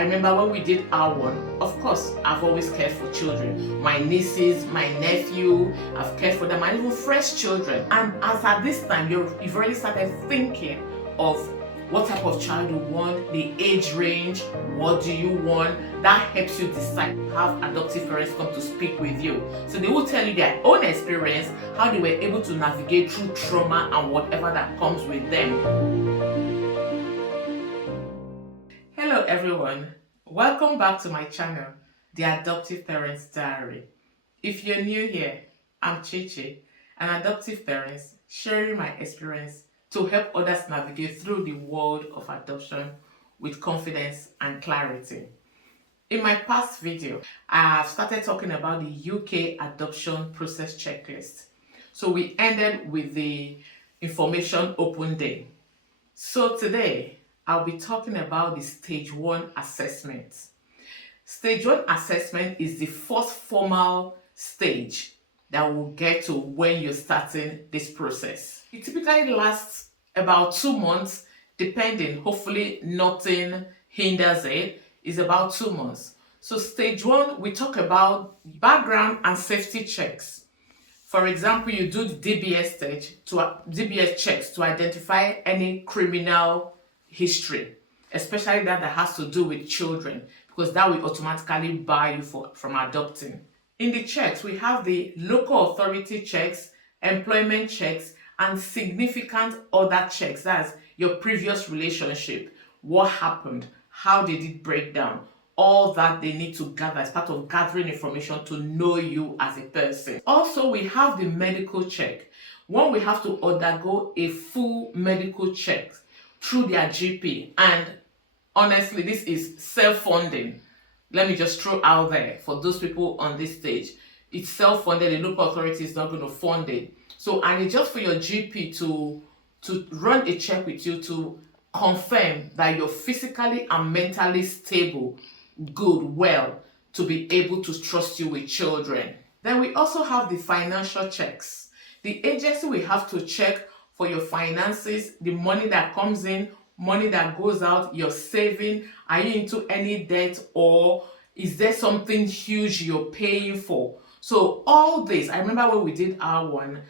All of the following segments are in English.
I remember when we did our one, of course, I've always cared for children. My nieces, my nephew, I've cared for them, and even fresh children. And as at this time, you've already started thinking of what type of child you want, the age range, what do you want. That helps you decide. Have adoptive parents come to speak with you. So they will tell you their own experience, how they were able to navigate through trauma and whatever that comes with them. Hello everyone, welcome back to my channel, The Adoptive Parents Diary. If you're new here, I'm Chichi, an adoptive parent sharing my experience to help others navigate through the world of adoption with confidence and clarity. In my past video, I've started talking about the UK adoption process checklist. So we ended with the information open day. So today, I'll be talking about the stage 1 assessment. Stage 1 assessment is the first formal stage that we'll get to when you're starting this process. It typically lasts about 2 months, depending, hopefully nothing hinders it, is about 2 months. So stage 1, we talk about background and safety checks. For example, you do the DBS checks to identify any criminal history, especially that has to do with children, because that will automatically bar you from adopting. In the checks, we have the local authority checks, employment checks, and significant other checks. That's your previous relationship, what happened, how did it break down, all that they need to gather as part of gathering information to know you as a person. Also, we have the medical check, when we have to undergo a full medical check through their GP. And honestly, this is self-funding. Let me just throw out there for those people on this stage. It's self-funded. The local authority is not going to fund it. So, and it's just for your GP to run a check with you to confirm that you're physically and mentally stable, good, well, to be able to trust you with children. Then we also have the financial checks. The agency will have to check for your finances, the money that comes in, money that goes out, your saving. Are you into any debt, or is there something huge you're paying for? So all this, I remember when we did our one,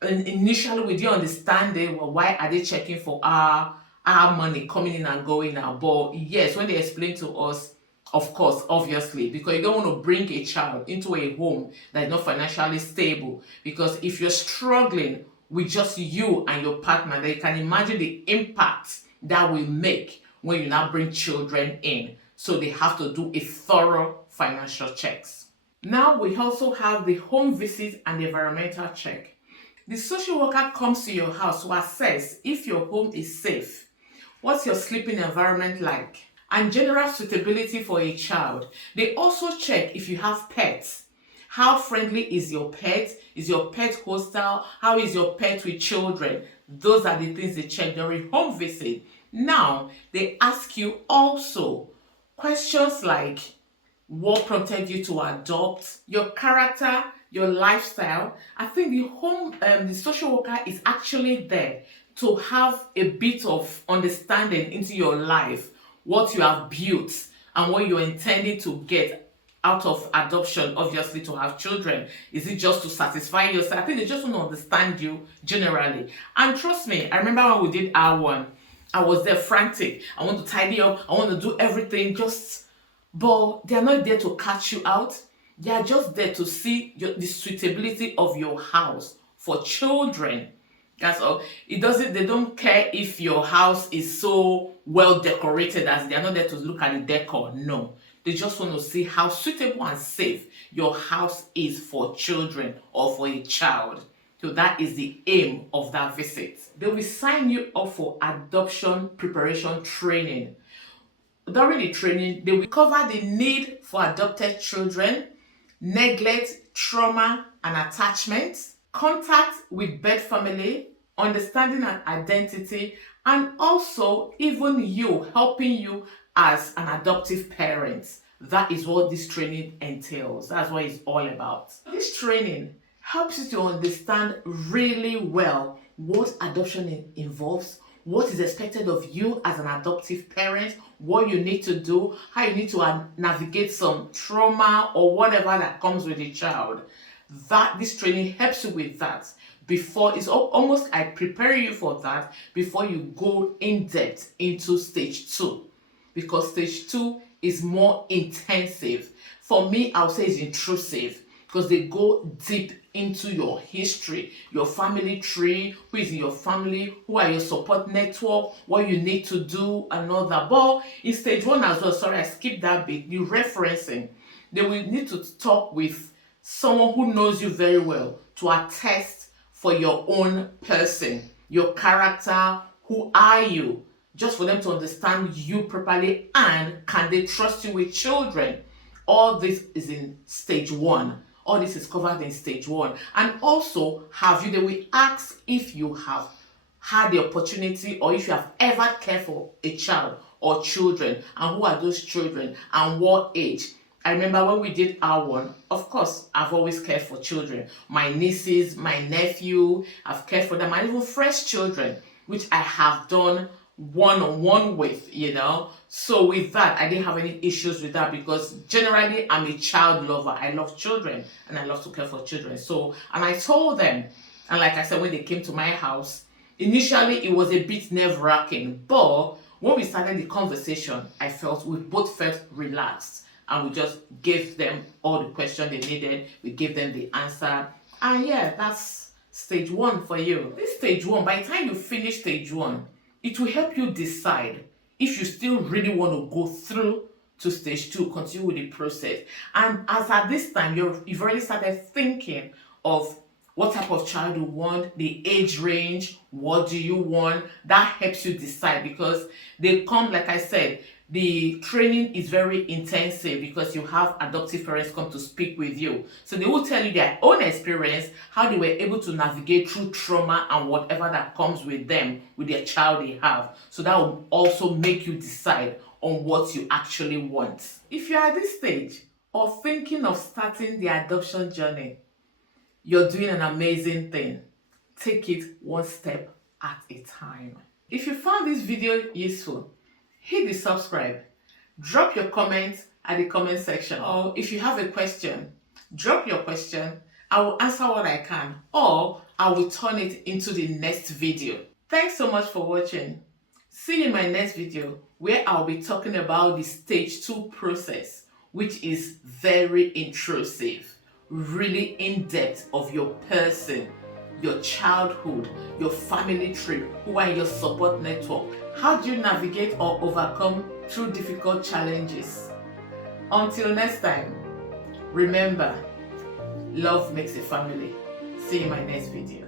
and initially we didn't understand it. Well, why are they checking for our money coming in and going out? But yes, when they explained to us, of course, obviously, because you don't want to bring a child into a home that is not financially stable. Because if you're struggling with just you and your partner, then you can imagine the impact that will make when you now bring children in. So they have to do a thorough financial checks. Now we also have the home visit and the environmental check. The social worker comes to your house to assess if your home is safe, what's your sleeping environment like, and general suitability for a child. They also check if you have pets. How friendly is your pet? Is your pet hostile? How is your pet with children? Those are the things they check during home visit. Now, they ask you also questions like, what prompted you to adopt, your character, your lifestyle. I think the social worker is actually there to have a bit of understanding into your life, what you have built and what you're intending to get out of adoption, obviously, to have children. Is it just to satisfy yourself? I think they just want to understand you generally. And trust me, I remember when we did our one, I was there frantic. I want to tidy up, I want to do everything, but they're not there to catch you out. They are just there to see the suitability of your house for children. That's all. They don't care if your house is so well decorated, as they're not there to look at the decor. No. They just want to see how suitable and safe your house is for children or for a child. So that is the aim of that visit. They will sign you up for adoption preparation training. During the training, they will cover the need for adopted children, neglect, trauma, and attachment, contact with birth family, understanding and identity, and also even helping you as an adoptive parent. That is what this training entails. That's what it's all about. This training helps you to understand really well what adoption involves, what is expected of you as an adoptive parent, what you need to do, how you need to navigate some trauma or whatever that comes with the child. That this training helps you with that. Before, it's almost I prepare you for that before you go in depth into stage 2, because stage 2 is more intensive. For me, I would say it's intrusive, because they go deep into your history, your family tree, who is in your family, who are your support network, what you need to do, and all that. But in stage 1 as well, sorry, I skipped that bit, the referencing. They will need to talk with someone who knows you very well to attest for your own person, your character, who are you, just for them to understand you properly, and can they trust you with children. All this is in stage 1. All this is covered in stage 1. And also, they will ask if you have had the opportunity or if you have ever cared for a child or children, and who are those children and what age. I remember when we did our one, of course, I've always cared for children. My nieces, my nephew, I've cared for them, and even fresh children, which I have done one-on-one with, So with that, I didn't have any issues with that, because generally I'm a child lover. I love children and I love to care for children. So, and I told them, and like I said, when they came to my house, initially it was a bit nerve-wracking, but when we started the conversation, we both felt relaxed. And we just gave them all the questions they needed. We gave them the answer. And yeah, that's stage 1 for you. This stage 1, by the time you finish stage 1, it will help you decide if you still really want to go through to stage 2, continue with the process. And as at this time, you've already started thinking of what type of child you want, the age range, what do you want. That helps you decide, because they come, like I said, the training is very intensive, because you have adoptive parents come to speak with you. So they will tell you their own experience, how they were able to navigate through trauma and whatever that comes with them, with their child they have. So that will also make you decide on what you actually want. If you're at this stage or thinking of starting the adoption journey, you're doing an amazing thing. Take it one step at a time. If you found this video useful, hit the subscribe, drop your comments at the comment section, or if you have a question, drop your question. I will answer what I can, or I will turn it into the next video. Thanks so much for watching. See you in my next video, where I'll be talking about the stage 2 process, which is very intrusive, really in-depth of your person, your childhood, your family tree, who are your support network. How do you navigate or overcome through difficult challenges? Until next time, remember, love makes a family. See you in my next video.